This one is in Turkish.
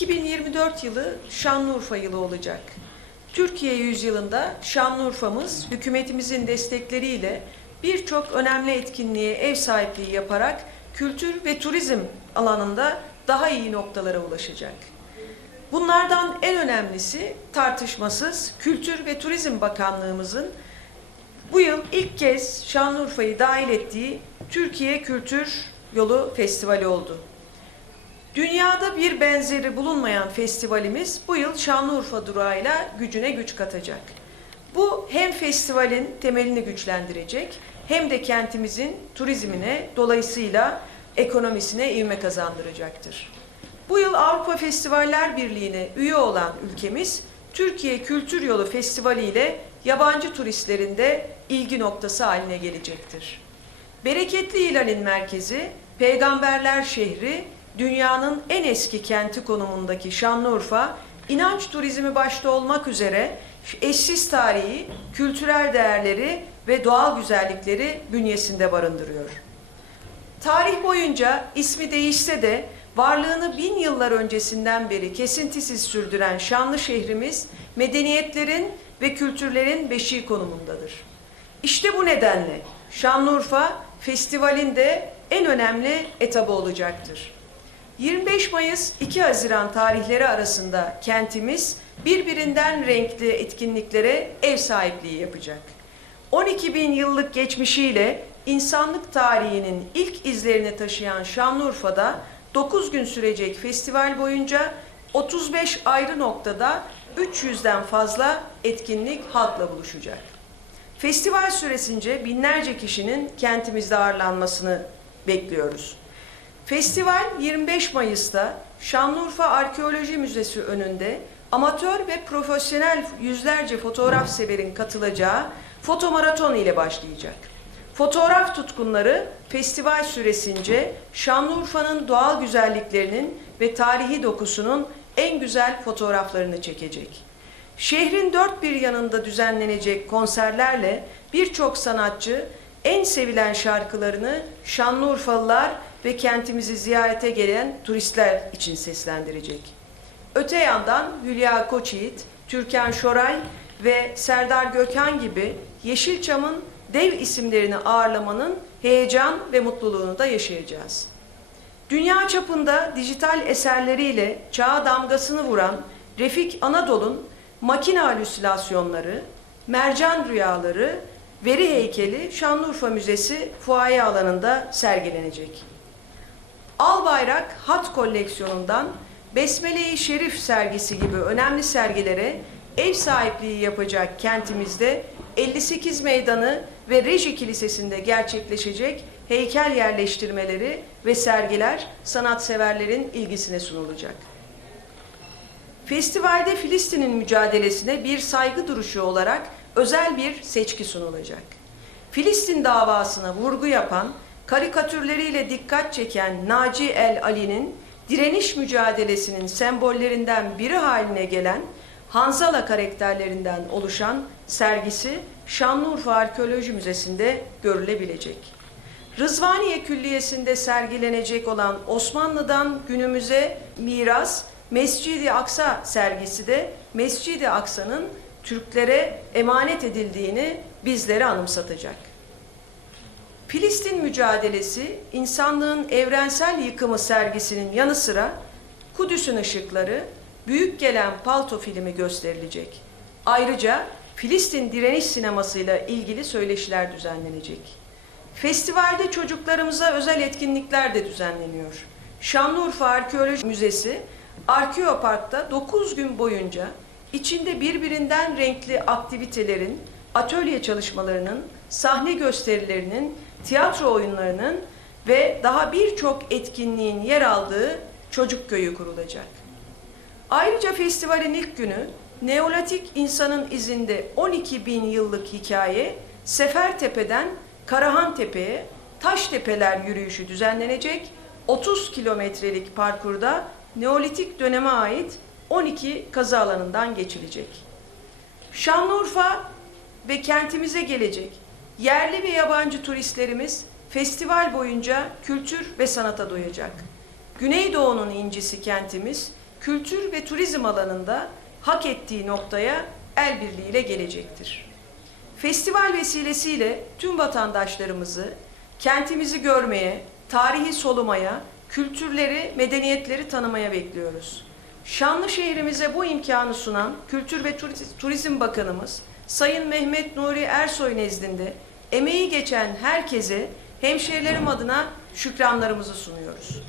2024 yılı Şanlıurfa yılı olacak. Türkiye yüzyılında Şanlıurfa'mız hükümetimizin destekleriyle birçok önemli etkinliğe ev sahipliği yaparak kültür ve turizm alanında daha iyi noktalara ulaşacak. Bunlardan en önemlisi tartışmasız Kültür ve Turizm Bakanlığımızın bu yıl ilk kez Şanlıurfa'yı dahil ettiği Türkiye Kültür Yolu Festivali oldu. Dünyada bir benzeri bulunmayan festivalimiz bu yıl Şanlıurfa durağıyla gücüne güç katacak. Bu hem festivalin temelini güçlendirecek hem de kentimizin turizmine dolayısıyla ekonomisine ivme kazandıracaktır. Bu yıl Avrupa Festivaller Birliği'ne üye olan ülkemiz Türkiye Kültür Yolu Festivali ile yabancı turistlerin de ilgi noktası haline gelecektir. Bereketli Hilal'in merkezi, Peygamberler şehri, dünyanın en eski kenti konumundaki Şanlıurfa, inanç turizmi başta olmak üzere eşsiz tarihi, kültürel değerleri ve doğal güzellikleri bünyesinde barındırıyor. Tarih boyunca ismi değişse de varlığını bin yıllar öncesinden beri kesintisiz sürdüren şanlı şehrimiz medeniyetlerin ve kültürlerin beşiği konumundadır. İşte bu nedenle Şanlıurfa festivalin en önemli etabı olacaktır. 25 Mayıs 2 Haziran tarihleri arasında kentimiz birbirinden renkli etkinliklere ev sahipliği yapacak. 12 bin yıllık geçmişiyle insanlık tarihinin ilk izlerini taşıyan Şanlıurfa'da 9 gün sürecek festival boyunca 35 ayrı noktada 300'den fazla etkinlik halkla buluşacak. Festival süresince binlerce kişinin kentimizde ağırlanmasını bekliyoruz. Festival 25 Mayıs'ta Şanlıurfa Arkeoloji Müzesi önünde amatör ve profesyonel yüzlerce fotoğraf severin katılacağı fotomaraton ile başlayacak. Fotoğraf tutkunları festival süresince Şanlıurfa'nın doğal güzelliklerinin ve tarihi dokusunun en güzel fotoğraflarını çekecek. Şehrin dört bir yanında düzenlenecek konserlerle birçok sanatçı en sevilen şarkılarını Şanlıurfalılar ve kentimizi ziyarete gelen turistler için seslendirecek. Öte yandan Hülya Koçyiğit, Türkan Şoray ve Serdar Gökhan gibi Yeşilçam'ın dev isimlerini ağırlamanın heyecan ve mutluluğunu da yaşayacağız. Dünya çapında dijital eserleriyle çağa damgasını vuran Refik Anadolu'nun makine halüsinasyonları, mercan rüyaları, veri heykeli Şanlıurfa Müzesi fuaye alanında sergilenecek. Albayrak Hat koleksiyonundan Besmele-i Şerif sergisi gibi önemli sergilere ev sahipliği yapacak kentimizde 58 meydanı ve Reji Kilisesi'nde gerçekleşecek heykel yerleştirmeleri ve sergiler sanatseverlerin ilgisine sunulacak. Festivalde Filistin'in mücadelesine bir saygı duruşu olarak özel bir seçki sunulacak. Filistin davasına vurgu yapan, karikatürleriyle dikkat çeken Naci El Ali'nin direniş mücadelesinin sembollerinden biri haline gelen Hanzala karakterlerinden oluşan sergisi Şanlıurfa Arkeoloji Müzesi'nde görülebilecek. Rızvaniye Külliyesi'nde sergilenecek olan Osmanlı'dan günümüze miras Mescid-i Aksa sergisi de Mescid-i Aksa'nın Türklere emanet edildiğini bizlere anımsatacak. Filistin mücadelesi insanlığın evrensel yıkımı sergisinin yanı sıra Kudüs'ün ışıkları, Büyük Gelen Palto filmi gösterilecek. Ayrıca Filistin direniş sinemasıyla ilgili söyleşiler düzenlenecek. Festivalde çocuklarımıza özel etkinlikler de düzenleniyor. Şanlıurfa Arkeoloji Müzesi Arkeopark'ta 9 gün boyunca içinde birbirinden renkli aktivitelerin, atölye çalışmalarının, sahne gösterilerinin, tiyatro oyunlarının ve daha birçok etkinliğin yer aldığı çocuk köyü kurulacak. Ayrıca festivalin ilk günü Neolitik insanın izinde 12 bin yıllık hikaye Sefertepe'den Karahantepe'ye Taştepeler yürüyüşü düzenlenecek 30 kilometrelik parkurda Neolitik döneme ait 12 kazı alanından geçilecek. Şanlıurfa ve kentimize gelecek yerli ve yabancı turistlerimiz festival boyunca kültür ve sanata doyacak. Güneydoğu'nun incisi kentimiz kültür ve turizm alanında hak ettiği noktaya el birliğiyle gelecektir. Festival vesilesiyle tüm vatandaşlarımızı kentimizi görmeye, tarihi solumaya, kültürleri, medeniyetleri tanımaya bekliyoruz. Şanlı şehrimize bu imkanı sunan Kültür ve Turiz- Turizm Bakanımız Sayın Mehmet Nuri Ersoy nezdinde emeği geçen herkese hemşehrilerim adına şükranlarımızı sunuyoruz.